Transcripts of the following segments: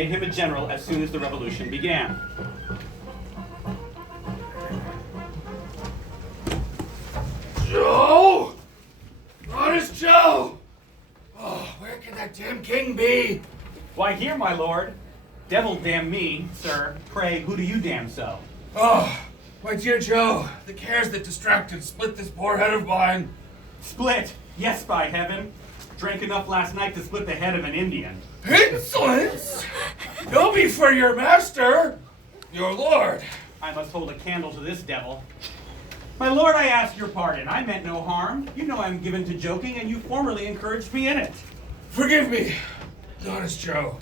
made him a general as soon as the revolution began. Joe! Honest Joe! Oh, where can that damn king be? Why, here, my lord. Devil damn me, sir. Pray, who do you damn so? Oh, my dear Joe, the cares that distracted split this poor head of mine. Split? Yes, by heaven. Drank enough last night to split the head of an Indian. Insolence! Go before your master, your lord. I must hold a candle to this devil. My lord, I ask your pardon. I meant no harm. You know I'm given to joking, and you formerly encouraged me in it. Forgive me, honest Joe.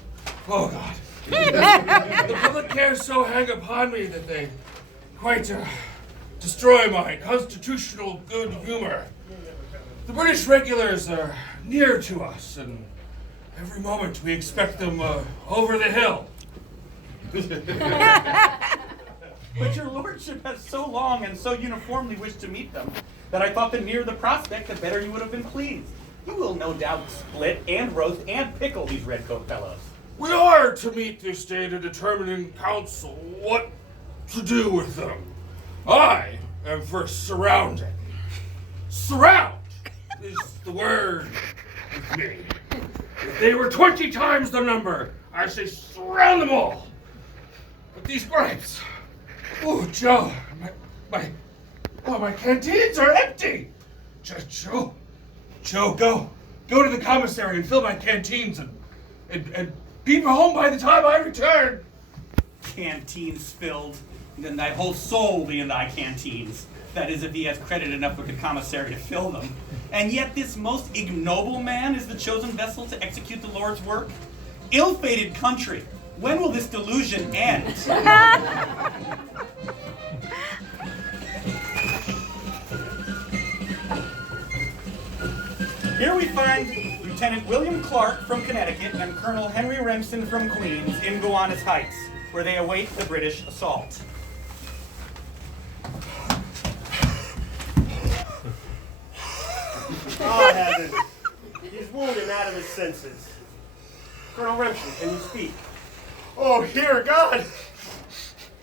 Oh, God. The public cares so hang upon me that they quite destroy my constitutional good humor. The British regulars are near to us, and every moment we expect them over the hill. But your lordship has so long and so uniformly wished to meet them that I thought the nearer the prospect, the better you would have been pleased. You will no doubt split and roast and pickle these redcoat fellows. We are to meet this day to determine in council what to do with them. I am for surrounding. Surround is the word with me. If they were 20 times the number, I say surround them all. But these grapes, oh, Joe, my canteens are empty. Joe, go to the commissary and fill my canteens and be home by the time I return. Canteens filled, then thy whole soul be in thy canteens. That is, if he has credit enough with the commissary to fill them. And yet this most ignoble man is the chosen vessel to execute the Lord's work? Ill-fated country, when will this delusion end? Here we find Lieutenant William Clark from Connecticut and Colonel Henry Remsen from Queens in Gowanus Heights, where they await the British assault. Oh, heavens. He's wounded and out of his senses. Colonel Remsen, can you speak? Oh, dear God!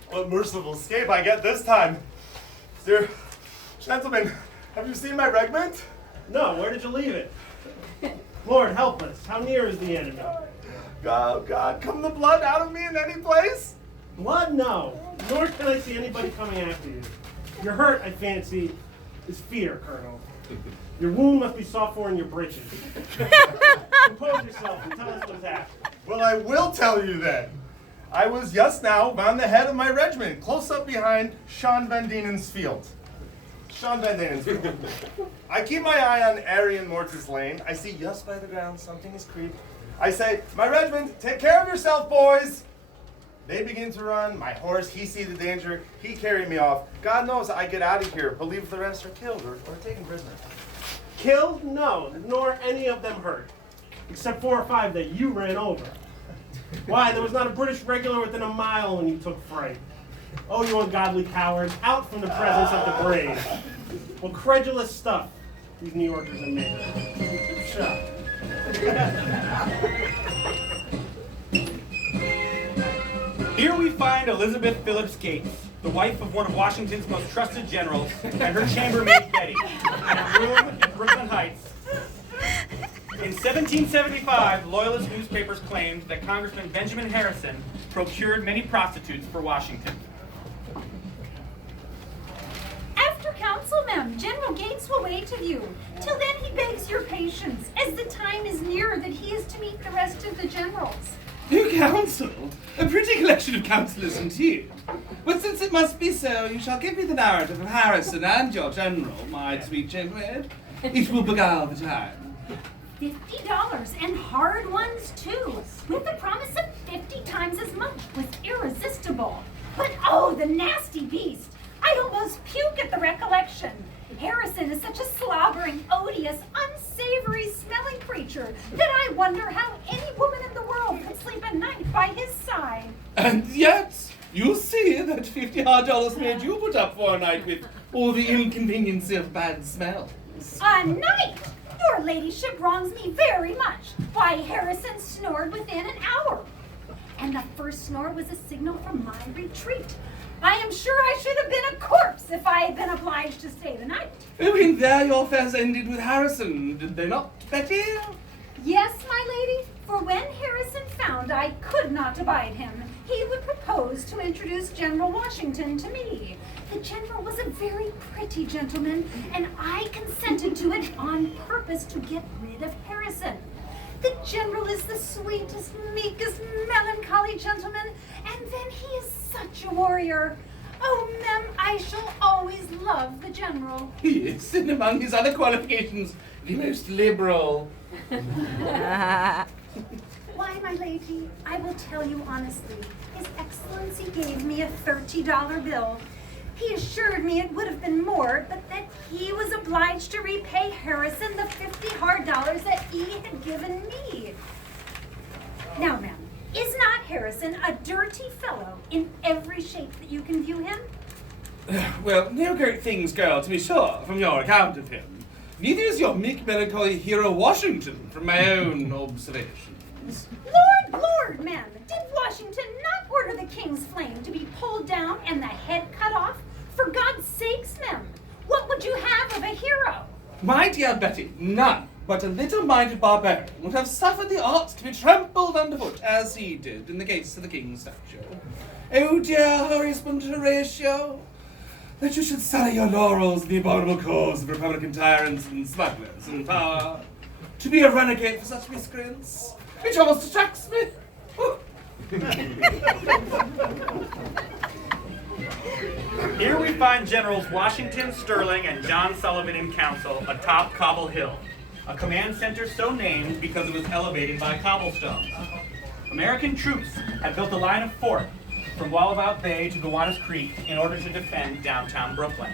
What merciful escape I get this time. Dear gentlemen, have you seen my regiment? No, where did you leave it? Lord, help us. How near is the enemy? Oh, God, come the blood out of me in any place? Blood? No. Nor can I see anybody coming after you. Your hurt, I fancy, is fear, Colonel. Your wound must be soft for in your breeches. Compose yourself and tell us what's happened. Well, I will tell you then. I was just now on the head of my regiment, close up behind Sean Van Dienen's field. Sean Van Dienen's field. I keep my eye on Arian Mortis Lane. I see just by the ground something is creeped. I say, my regiment, take care of yourself, boys. They begin to run. My horse, he see the danger. He carried me off. God knows I get out of here. Believe the rest are killed or taken prisoner. Killed? No, nor any of them hurt. Except 4 or 5 that you ran over. Why, there was not a British regular within a mile when you took fright. Oh, you ungodly cowards, out from the presence of the brave. Well, credulous stuff these New Yorkers are made. Shut up. Here we find Elizabeth Phillips Gates, the wife of one of Washington's most trusted generals, and her chambermaid Betty, in a room in Brooklyn Heights. In 1775, Loyalist newspapers claimed that Congressman Benjamin Harrison procured many prostitutes for Washington. After council, ma'am, General Gates will wait of you. Till then he begs your patience, as the time is near that he is to meet the rest of the generals. Your council? A pretty collection of councillors indeed. But since it must be so, you shall give me the narrative of Harrison and your general, my sweet chambermaid. It will beguile the time. $50, and hard ones too, with the promise of 50 times as much, was irresistible. But oh, the nasty beast! I almost puke at the recollection. Harrison is such a slobbering, odious, unsavory smelling creature that I wonder how any woman in the world could sleep at night by his side. And yet, you see that $50 hard made you put up for a night with all the inconvenience of bad smells. A night! Your ladyship wrongs me very much. Why, Harrison snored within an hour. and the first snore was a signal for my retreat. I am sure I should have been a corpse if I had been obliged to stay the night. Oh, and there your affairs ended with Harrison, did they not, Betty? Yes, my lady, for when Harrison found I could not abide him, he would propose to introduce General Washington to me. The general was a very pretty gentleman, and I consented to it on purpose to get rid of Harrison. The general is the sweetest, meekest, melancholy gentleman, and then he is such a warrior. Oh, ma'am, I shall always love the general. He is, and among his other qualifications, the most liberal. Why, my lady, I will tell you honestly, His Excellency gave me a $30 bill. He assured me it would have been more, but that he was obliged to repay Harrison the $50 hard that he had given me. Now, ma'am, is not Harrison a dirty fellow in every shape that you can view him? Well, no great things, girl, to be sure, from your account of him. Neither is your meek, melancholy hero Washington, from my own observations. Lord, ma'am, did Washington not order the king's flame to be pulled down and the head cut off? For God's sakes, ma'am, what would you have of a hero? My dear Betty, none but a little-minded barbarian would have suffered the arts to be trampled underfoot, as he did in the case of the king's statue. Oh dear husband Horatio, that you should sully your laurels in the abominable cause of Republican tyrants and smugglers in power. To be a renegade for such miscreants, it almost attracts me. Oh. Here we find Generals Washington, Sterling, and John Sullivan in council atop Cobble Hill, a command center so named because it was elevated by cobblestones. American troops had built a line of fort from Wallabout Bay to Gowanus Creek in order to defend downtown Brooklyn.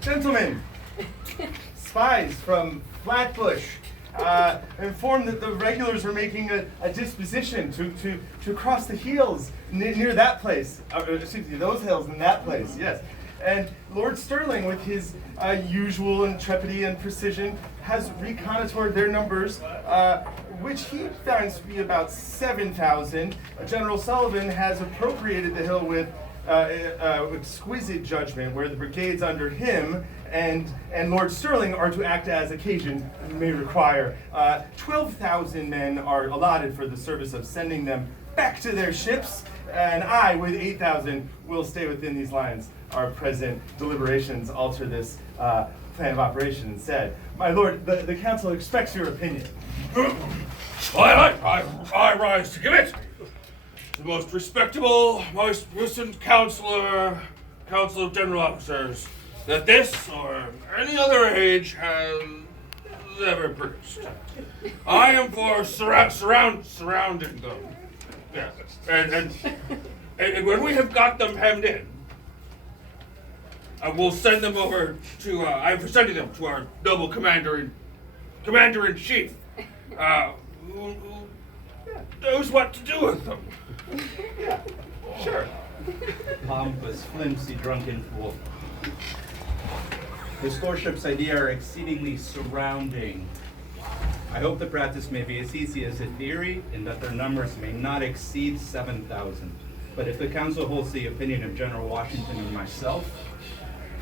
Gentlemen, spies from Flatbush informed that the regulars were making a disposition to cross the hills near that place. Excuse me, those hills in that place, yes. And Lord Sterling, with his usual intrepidity and precision, has reconnoitred their numbers, which he finds to be about 7,000. General Sullivan has appropriated the hill with exquisite judgment, where the brigades under him and Lord Sterling are to act as occasion may require. 12,000 men are allotted for the service of sending them back to their ships, and I, with 8,000, will stay within these lines. Our present deliberations alter this plan of operation instead. My lord, the council expects your opinion. I rise to give it. The most respectable, most recent council of general officers that this or any other age has ever produced. I am for surrounding them. Yes. And when we have got them hemmed in, we'll send them over to, I'm presenting them to our noble commander-in-chief, who knows what to do with them. Yeah, sure. Pompous, flimsy, drunken fool. His lordship's idea are exceedingly surrounding. I hope the practice may be as easy as a theory, and that their numbers may not exceed 7,000. But if the council holds the opinion of General Washington and myself,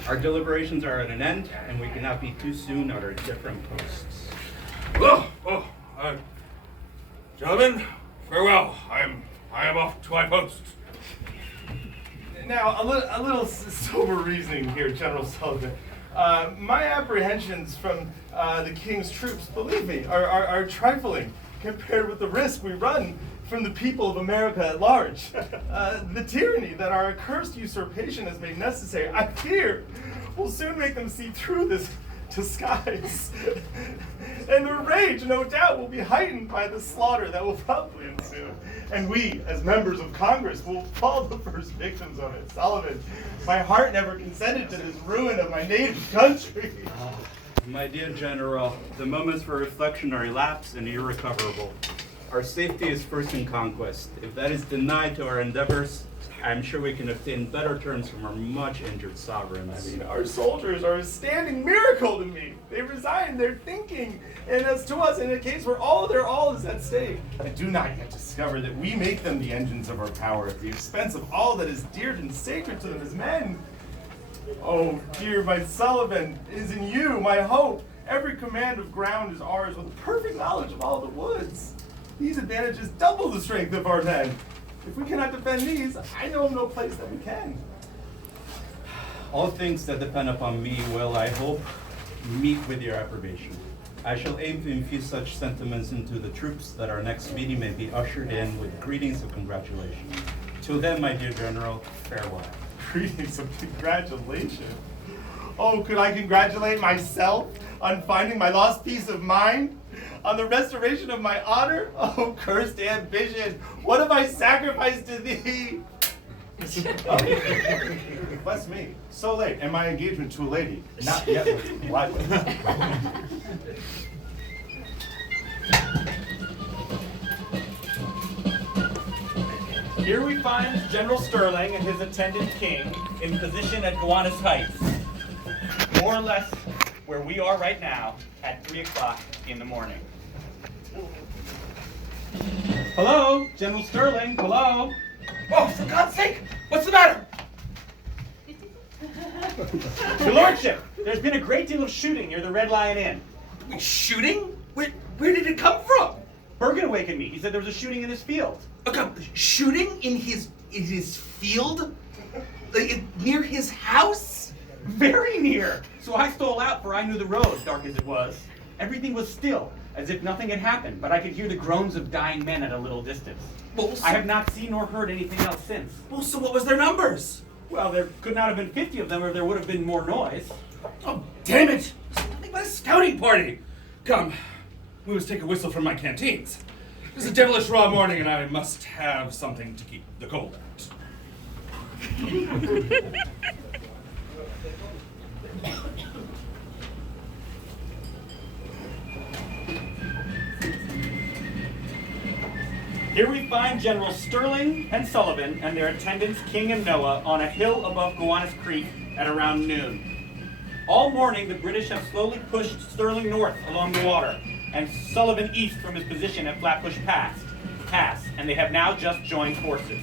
our deliberations are at an end, and we cannot be too soon at our different posts. Gentlemen, farewell. I am off to my post. Now, a little sober reasoning here, General Sullivan. My apprehensions from the king's troops, believe me, are trifling compared with the risk we run from the people of America at large. The tyranny that our accursed usurpation has made necessary, I fear, will soon make them see through this disguise. And their rage, no doubt, will be heightened by the slaughter that will probably ensue. And we, as members of Congress, will fall the first victims of it. Sullivan, my heart never consented to this ruin of my native country. My dear General, the moments for reflection are elapsed and irrecoverable. Our safety is first in conquest. If that is denied to our endeavors, I'm sure we can obtain better terms from our much injured sovereigns. Our soldiers are a standing miracle to me. They resign their thinking, and as to us, in a case where their all is at stake. I do not yet discover that we make them the engines of our power at the expense of all that is dear and sacred to them as men. Oh, dear, my Sullivan, it is in you, my hope. Every command of ground is ours with perfect knowledge of all the woods. These advantages double the strength of our men. If we cannot defend these, I know of no place that we can. All things that depend upon me will, I hope, meet with your approbation. I shall aim to infuse such sentiments into the troops that our next meeting may be ushered in with greetings of congratulation. Till then, my dear General, farewell. Greetings of congratulations. Oh, could I congratulate myself on finding my lost peace of mind? On the restoration of my honor? Oh, cursed ambition, what have I sacrificed to thee? Bless me, so late, and my engagement to a lady, not yet with Here we find General Sterling and his attendant king in position at Gowanus Heights, more or less where we are right now at 3 o'clock in the morning. Hello, General Sterling, hello? Oh, for God's sake! What's the matter? Your Lordship, there's been a great deal of shooting near the Red Lion Inn. Shooting? Where did it come from? Bergen awakened me. He said there was a shooting in his field. Shooting in his field? Near his house? Very near. So I stole out, for I knew the road, dark as it was. Everything was still, as if nothing had happened, but I could hear the groans of dying men at a little distance. Well, I have not seen nor heard anything else since. Well, so what was their numbers? Well, there could not have been 50 of them, or there would have been more noise. Oh, damn it! It's nothing but a scouting party. Come, we must take a whistle from my canteens. It's a devilish raw morning, and I must have something to keep the cold out. Here we find General Sterling and Sullivan and their attendants King and Noah on a hill above Gowanus Creek at around noon. All morning the British have slowly pushed Sterling north along the water and Sullivan east from his position at Flatbush Pass, and they have now just joined forces.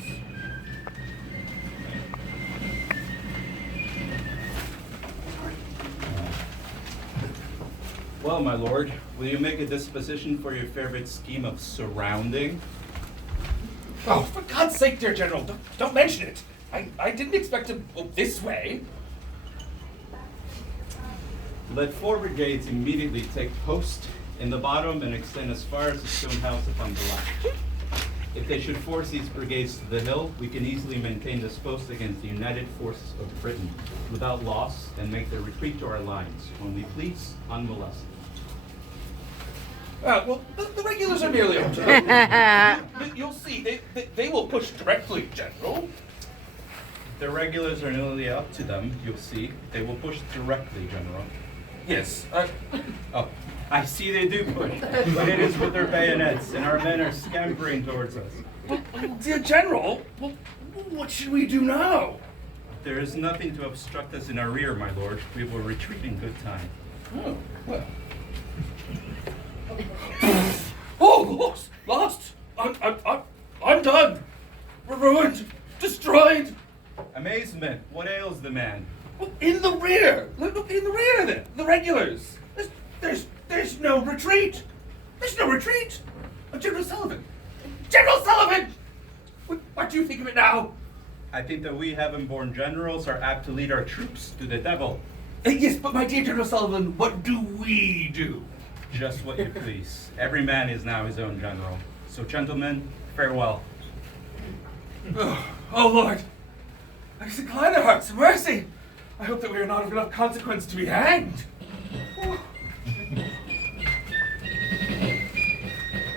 Well, my lord, will you make a disposition for your favorite scheme of surrounding? Oh, for God's sake, dear General, don't mention it. I didn't expect to go this way. Let 4 brigades immediately take post in the bottom and extend as far as the stone house upon the left. If they should force these brigades to the hill, we can easily maintain this post against the united forces of Britain without loss and make their retreat to our lines when we please, unmolested. Well, the regulars are merely up to it. You'll see, they will push directly, General. The regulars are nearly up to them, you'll see. They will push directly, General. Yes. Oh, I see they do push, but it is with their bayonets, and our men are scampering towards us. Dear General, well, what should we do now? There is nothing to obstruct us in our rear, my lord. We will retreat in good time. Oh, well. Oh, lost! I'm done! We're ruined! Destroyed! Amazement! What ails the man? Well, in the rear! Look, in the rear then! The regulars! There's no retreat! There's no retreat! General Sullivan! General Sullivan! What do you think of it now? I think that we heaven-born generals are apt to lead our troops to the devil. Yes, but my dear General Sullivan, what do we do? Just what you please. Every man is now his own general. So, gentlemen, farewell. Oh, Lord! I just incline their hearts to mercy! I hope that we are not of enough consequence to be hanged!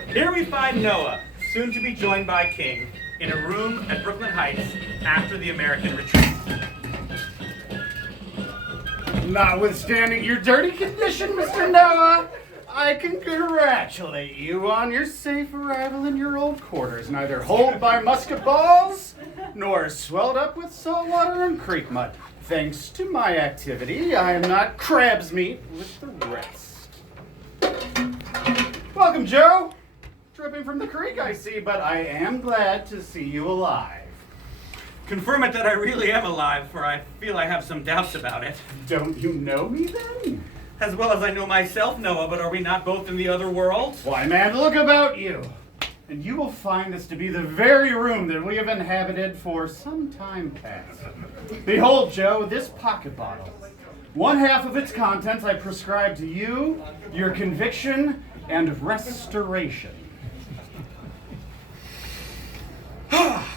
Here we find Noah, soon to be joined by King, in a room at Bklyn Heights after the American retreat. Notwithstanding your dirty condition, Mr. Noah, I congratulate you on your safe arrival in your old quarters, neither holed by musket balls nor swelled up with salt water and creek mud. Thanks to my activity, I am not crab's meat with the rest. Welcome, Joe. Dripping from the creek, I see, but I am glad to see you alive. Confirm it that I really am alive, for I feel I have some doubts about it. Don't you know me then? As well as I know myself, Noah, but are we not both in the other world? Why, man, look about you, and you will find this to be the very room that we have inhabited for some time past. Behold, Joe, this pocket bottle. One half of its contents I prescribe to you, your conviction, and restoration.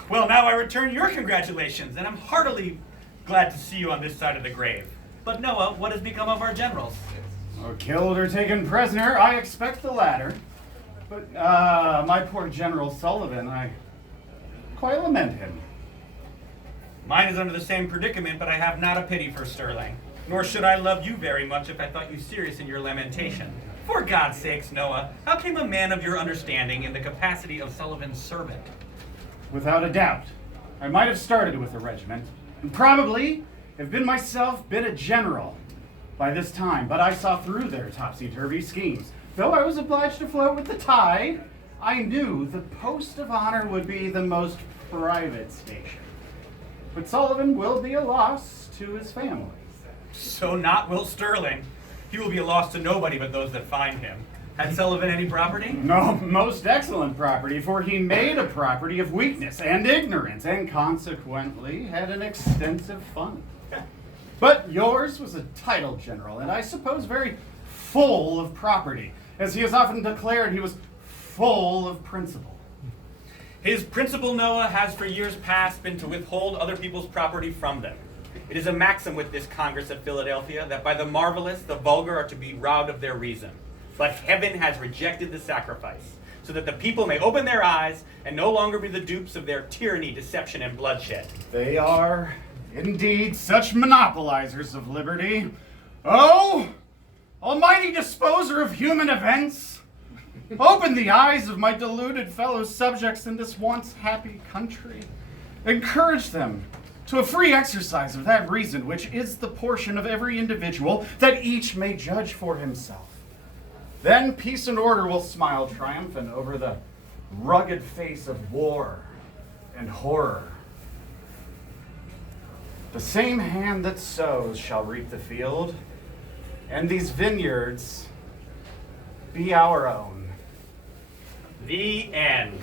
Well, now I return your congratulations, and I'm heartily glad to see you on this side of the grave. But Noah, what has become of our generals? Or killed or taken prisoner, I expect the latter. But, my poor General Sullivan, I quite lament him. Mine is under the same predicament, but I have not a pity for Sterling. Nor should I love you very much if I thought you serious in your lamentation. For God's sakes, Noah, how came a man of your understanding in the capacity of Sullivan's servant? Without a doubt, I might have started with a regiment, and probably have been myself a general by this time, but I saw through their topsy-turvy schemes. Though I was obliged to float with the tide, I knew the post of honor would be the most private station. But Sullivan will be a loss to his family. So not will Sterling. He will be a loss to nobody but those that find him. Had Sullivan any property? No, most excellent property, for he made a property of weakness and ignorance, and consequently had an extensive fund. But yours was a title general, and I suppose very full of property, as he has often declared he was full of principle. His principle, Noah, has for years past been to withhold other people's property from them. It is a maxim with this Congress at Philadelphia that by the marvelous, the vulgar are to be robbed of their reason. But heaven has rejected the sacrifice, so that the people may open their eyes and no longer be the dupes of their tyranny, deception, and bloodshed. They are indeed such monopolizers of liberty. Oh, almighty disposer of human events, open the eyes of my deluded fellow subjects in this once happy country. Encourage them to a free exercise of that reason which is the portion of every individual, that each may judge for himself. Then peace and order will smile triumphant over the rugged face of war and horror. The same hand that sows shall reap the field, and these vineyards be our own. The end.